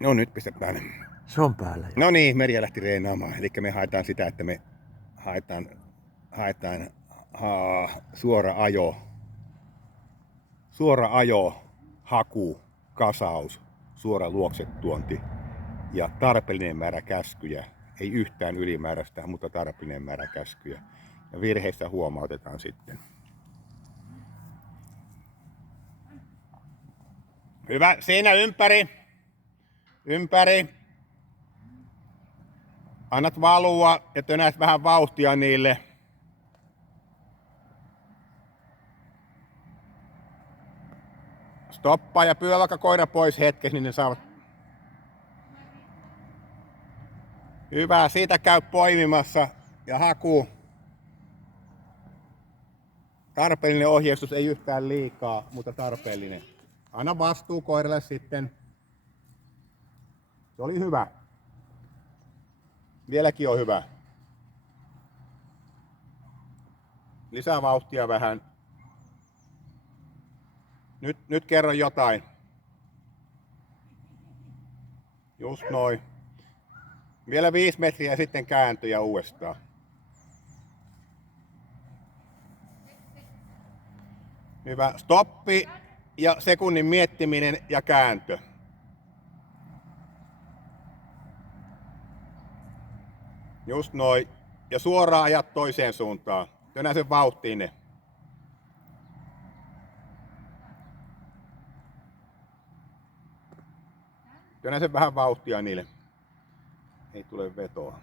No nyt pistä päälle. Se on päällä jo. No niin, Merja lähti reenaamaan. Eli me haetaan sitä, että me haetaan suora ajo. Suora ajo, haku, kasaus, suora luoksetuonti ja tarpeellinen määrä käskyjä. Ei yhtään ylimääräistä, mutta tarpeellinen määrä käskyjä. Ja virheistä huomautetaan sitten. Hyvä, siinä ympäri. Ympäri. Annat valua ja tönäät vähän vauhtia niille. Stoppaa ja pyö vaikka koira pois hetkessä, niin ne saavat. Hyvä, siitä käy poimimassa ja haku. Tarpeellinen ohjeistus, ei yhtään liikaa, mutta tarpeellinen. Anna vastuu koiralle sitten. Se oli hyvä. Vieläkin on hyvä. Lisää vauhtia vähän. Nyt kerro jotain. Just noin. Vielä 5 metriä ja sitten kääntöjä uudestaan. Hyvä. Stoppi ja sekunnin miettiminen ja kääntö. Just noin. Ja suoraan ajat toiseen suuntaan. Tönä sen vauhtiin ne. Tönä sen vähän vauhtia niille. Ei tule vetoa.